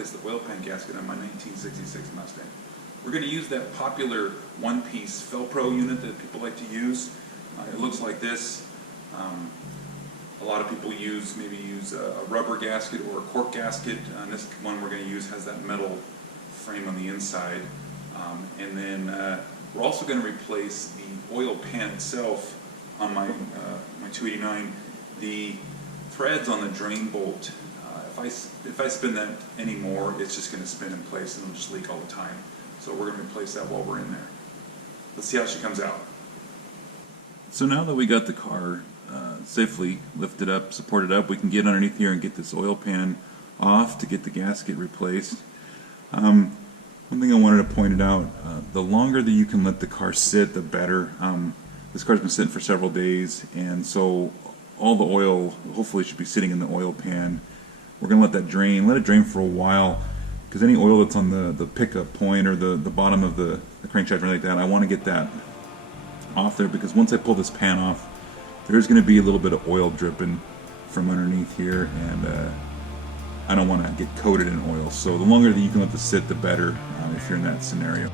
replace the oil pan gasket on my 1966 Mustang. We're going to use that popular one-piece fel-pro unit that people like to use. It looks like this. A lot of people maybe use a rubber gasket or a cork gasket. This one we're going to use has that metal frame on the inside. And then we're also going to replace the oil pan itself on my 289. The threads on the drain bolt, if I spin that anymore, it's just going to spin in place and it'll just leak all the time. So we're going to replace that while we're in there. Let's see how she comes out. So now that we got the car safely lifted up, supported up, we can get underneath here and get this oil pan off to get the gasket replaced. One thing I wanted to point out, the longer that you can let the car sit, the better. This car's been sitting for several days, and so all the oil hopefully should be sitting in the oil pan. We're going to let it drain for a while, because any oil that's on the pickup point or the bottom of the crankshaft or anything like that, I want to get that off there, because once I pull this pan off, there's going to be a little bit of oil dripping from underneath here, and I don't want to get coated in oil. So the longer that you can let this sit, the better if you're in that scenario.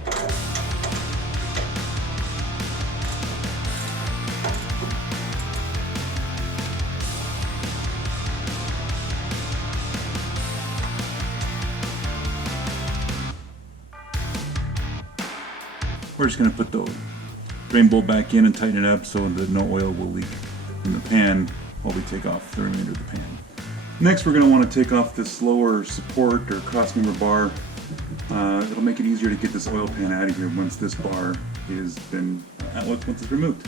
We're just going to put the drain bolt back in and tighten it up so that no oil will leak in the pan while we take off the remainder of the pan. Next, we're going to want to take off this lower support or crossmember bar. It'll make it easier to get this oil pan out of here once this bar is once it's removed.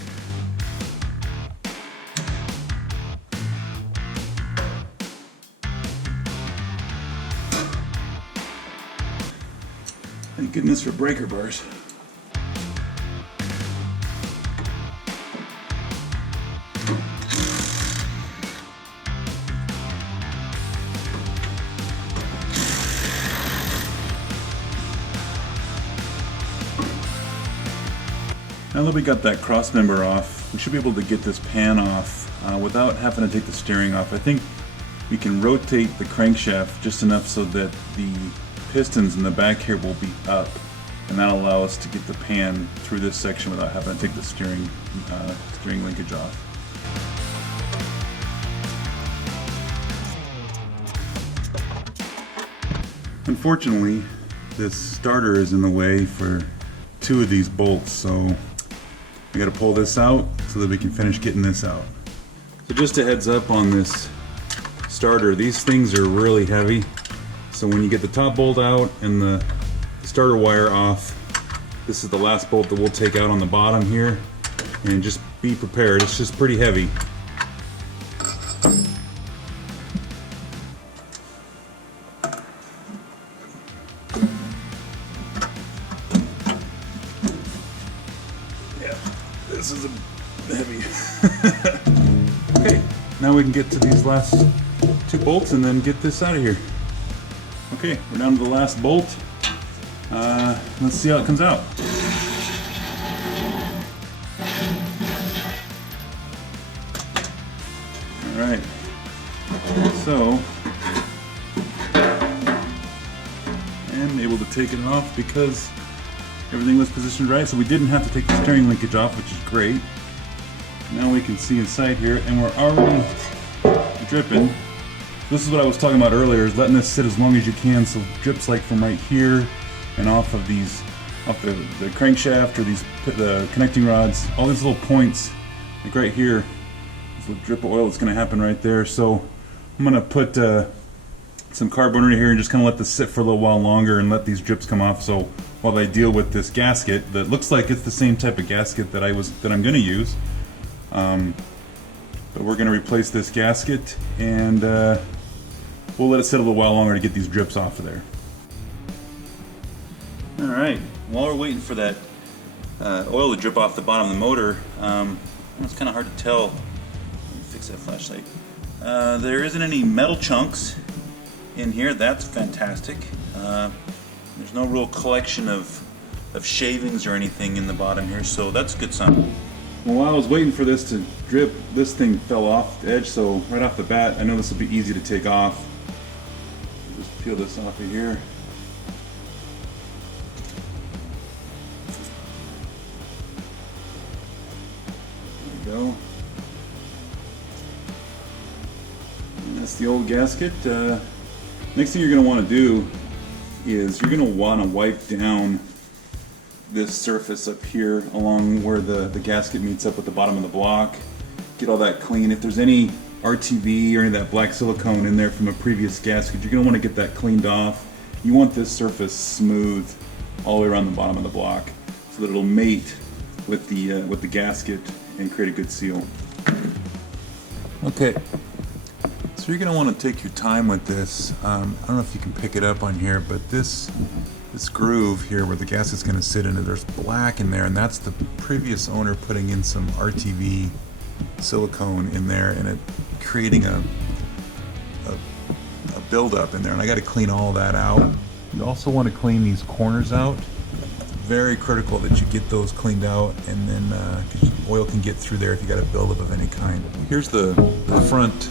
Thank goodness for breaker bars. Now that we got that cross member off, we should be able to get this pan off without having to take the steering off. I think we can rotate the crankshaft just enough so that the pistons in the back here will be up, and that'll allow us to get the pan through this section without having to take the steering linkage off. Unfortunately, this starter is in the way for two of these bolts, so we got to pull this out so that we can finish getting this out. So just a heads up on this starter, these things are really heavy, so when you get the top bolt out and the starter wire off, this is the last bolt that we'll take out on the bottom here, and just be prepared, it's just pretty heavy. This is heavy. Okay, now we can get to these last two bolts and then get this out of here. Okay, we're down to the last bolt. Let's see how it comes out. Alright, so I'm able to take it off because everything was positioned right, so we didn't have to take the steering linkage off, which is great. Now we can see inside here, and we're already dripping. This is what I was talking about earlier, is letting this sit as long as you can, so drips like from right here and off of the crankshaft or the connecting rods, all these little points, like right here, this little drip of oil that's going to happen right there. So I'm going to put some carbon in here and just kind of let this sit for a little while longer and let these drips come off. So while I deal with this gasket that looks like it's the same type of gasket that I'm going to use, but we're going to replace this gasket, and we'll let it sit a little while longer to get these drips off of there. Alright, while we're waiting for that oil to drip off the bottom of the motor, it's kind of hard to tell. Let me fix that flashlight. There isn't any metal chunks in here, that's fantastic. There's no real collection of shavings or anything in the bottom here, so that's a good sign. Well, while I was waiting for this to drip, this thing fell off the edge, so right off the bat, I know this will be easy to take off. Just peel this off of here. There we go. And that's the old gasket. Next thing you're going to want to do is you're going to want to wipe down this surface up here along where the gasket meets up with the bottom of the block. Get all that clean. If there's any RTV or any of that black silicone in there from a previous gasket, you're going to want to get that cleaned off. You want this surface smooth all the way around the bottom of the block so that it'll mate with the gasket and create a good seal. Okay, so you're going to want to take your time with this. I don't know if you can pick it up on here, but this groove here where the gasket's going to sit in it, there's black in there, and that's the previous owner putting in some RTV silicone in there, and it creating a buildup in there, and I got to clean all that out. You also want to clean these corners out. Very critical that you get those cleaned out, and then oil can get through there if you got a buildup of any kind. Here's the front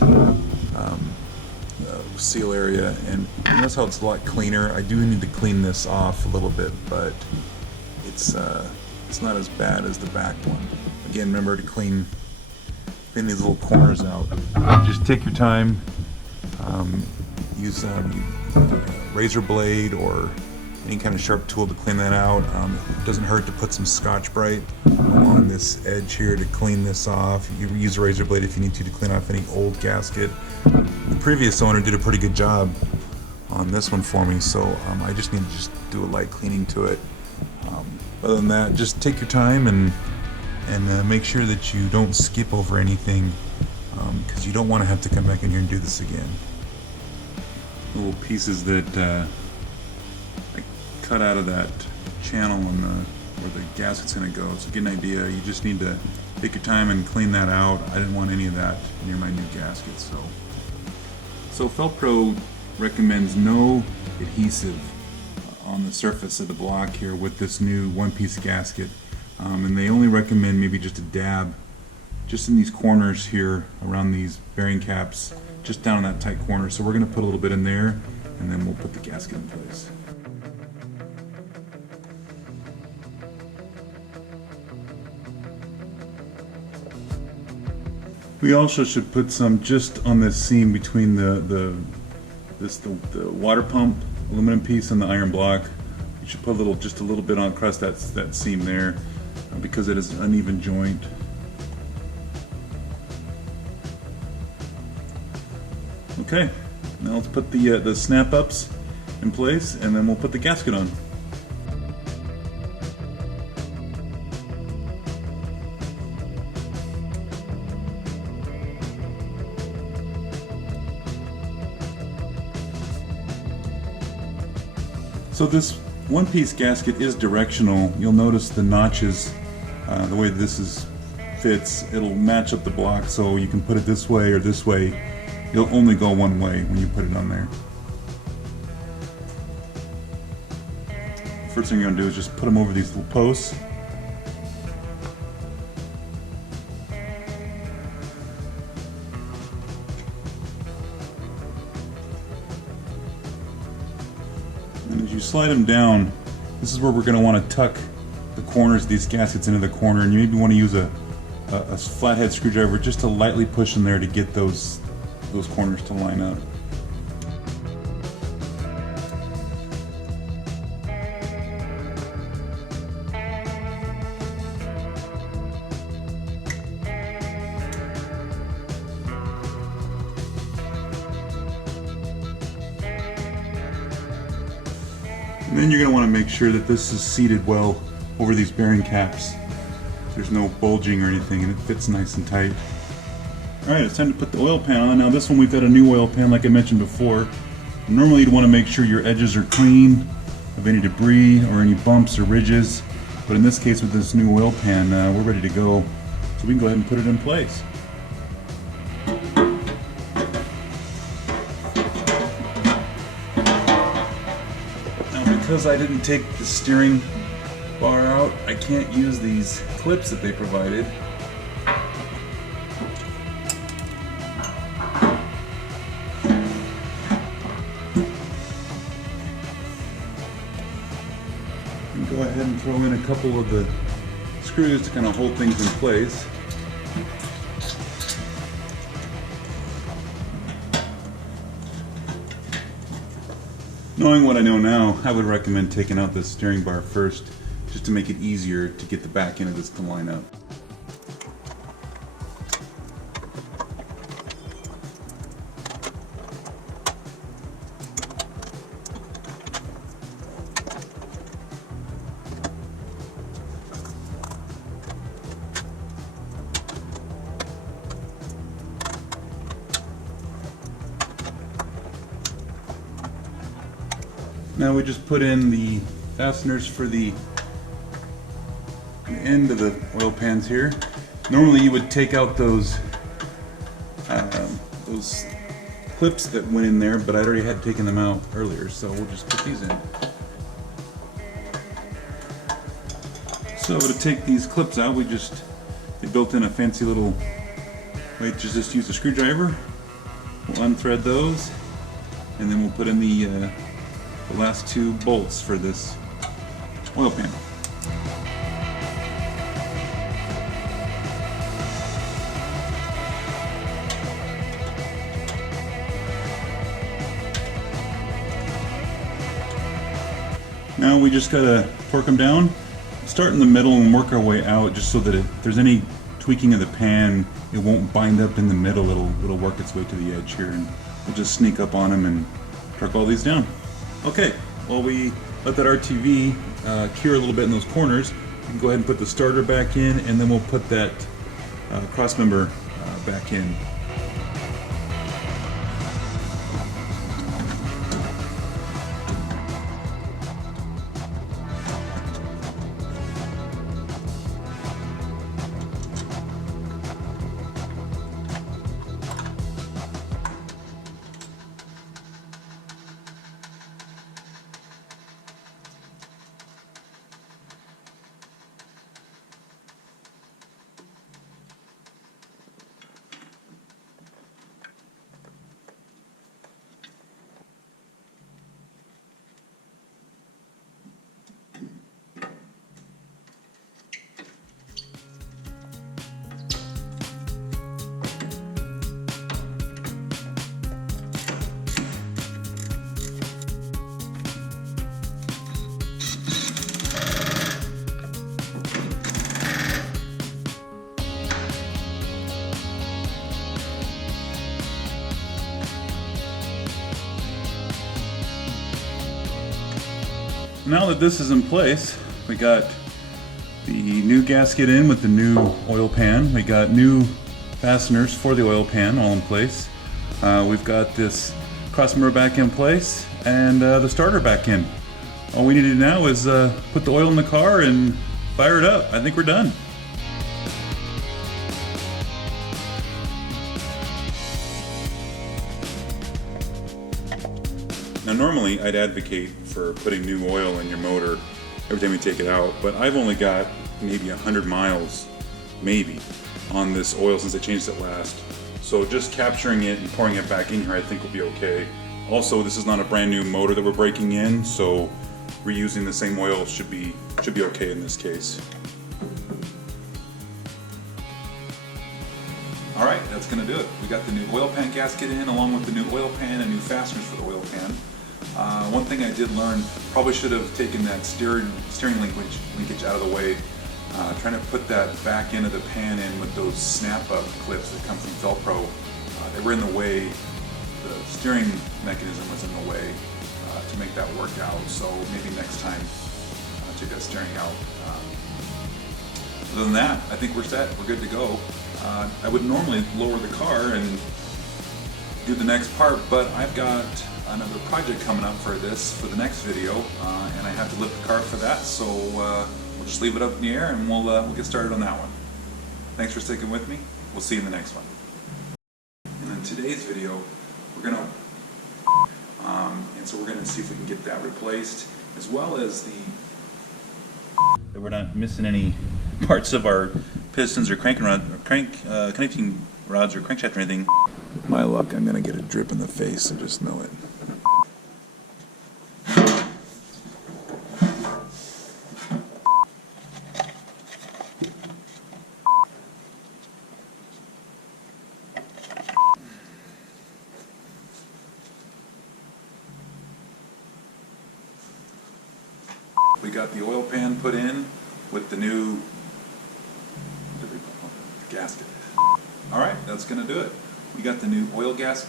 seal area, and notice how it's a lot cleaner. I do need to clean this off a little bit, but it's not as bad as the back one. Again, remember to clean these little corners out. Just take your time. Use a razor blade or any kind of sharp tool to clean that out. It doesn't hurt to put some Scotch-Brite along this edge here to clean this off. You use a razor blade if you need to clean off any old gasket. The previous owner did a pretty good job on this one for me, so I just need to do a light cleaning to it. Other than that, just take your time and make sure that you don't skip over anything, because you don't want to have to come back in here and do this again. Little pieces that I cut out of that channel where the gasket's going to go. So get an idea, you just need to take your time and clean that out. I didn't want any of that near my new gasket. So fel-pro recommends no adhesive on the surface of the block here with this new one-piece gasket. And they only recommend maybe just a dab just in these corners here around these bearing caps, just down in that tight corner. So we're going to put a little bit in there, and then we'll put the gasket in place. We also should put some just on this seam between the water pump aluminum piece and the iron block. You should put just a little bit on across that seam there, because it is an uneven joint. Okay, now let's put the snap-ups in place, and then we'll put the gasket on. So this one-piece gasket is directional. You'll notice the notches, the way this fits, it'll match up the block, so you can put it this way or this way. It'll only go one way when you put it on there. First thing you're going to do is just put them over these little posts. And as you slide them down, this is where we're going to want to tuck the corners of these gaskets into the corner, and you maybe want to use a flathead screwdriver just to lightly push in there to get those corners to line up. And then you're going to want to make sure that this is seated well over these bearing caps. There's no bulging or anything, and it fits nice and tight. Alright, it's time to put the oil pan on. Now this one we've got a new oil pan like I mentioned before. Normally you'd want to make sure your edges are clean of any debris or any bumps or ridges, but in this case with this new oil pan we're ready to go, so we can go ahead and put it in place. Now because I didn't take the steering bar out, I can't use these clips that they provided. go ahead and throw in a couple of the screws to kind of hold things in place. Knowing what I know now, I would recommend taking out the steering bar first, just to make it easier to get the back end of this to line up. Now we just put in the fasteners for the end of the oil pans here. Normally you would take out those clips that went in there, but I already had taken them out earlier, so we'll just put these in. So to take these clips out, they built in a fancy little way to just use a screwdriver. We'll unthread those, and then we'll put in the last two bolts for this oil pan. Now we just gotta torque them down, start in the middle and work our way out, just so that if there's any tweaking of the pan, it won't bind up in the middle. It'll work its way to the edge here, and we'll just sneak up on them and torque all these down. Okay, well, we let that RTV cure a little bit in those corners. We can go ahead and put the starter back in, and then we'll put that cross member back in. Now that this is in place, we got the new gasket in with the new oil pan. We got new fasteners for the oil pan all in place. We've got this cross member back in place and the starter back in. All we need to do now is put the oil in the car and fire it up. I think we're done. Now normally I'd advocate for putting new oil in your motor every time you take it out, but I've only got maybe 100 miles, maybe, on this oil since I changed it last. So just capturing it and pouring it back in here I think will be okay. Also, this is not a brand new motor that we're breaking in, so reusing the same oil should be okay in this case. Alright, that's going to do it. We got the new oil pan gasket in along with the new oil pan and new fasteners for the oil pan. One thing I did learn, probably should have taken that steering linkage out of the way. Trying to put that back end of the pan in with those snap-up clips that come from fel-pro. They were in the way, the steering mechanism was in the way to make that work out, so maybe next time take that steering out. Other than that, I think we're set, we're good to go. I would normally lower the car and do the next part, but I've got another project coming up for the next video, and I have to lift the car for that, so we'll just leave it up in the air and we'll get started on that one. Thanks for sticking with me. We'll see you in the next one. And in today's video, we're gonna see if we can get that replaced, as well as that we're not missing any parts of our pistons or connecting rods or crankshaft or anything. My luck, I'm gonna get a drip in the face, so just know it. We got the oil pan put in with the new gasket. All right, that's going to do it. We got the new oil gas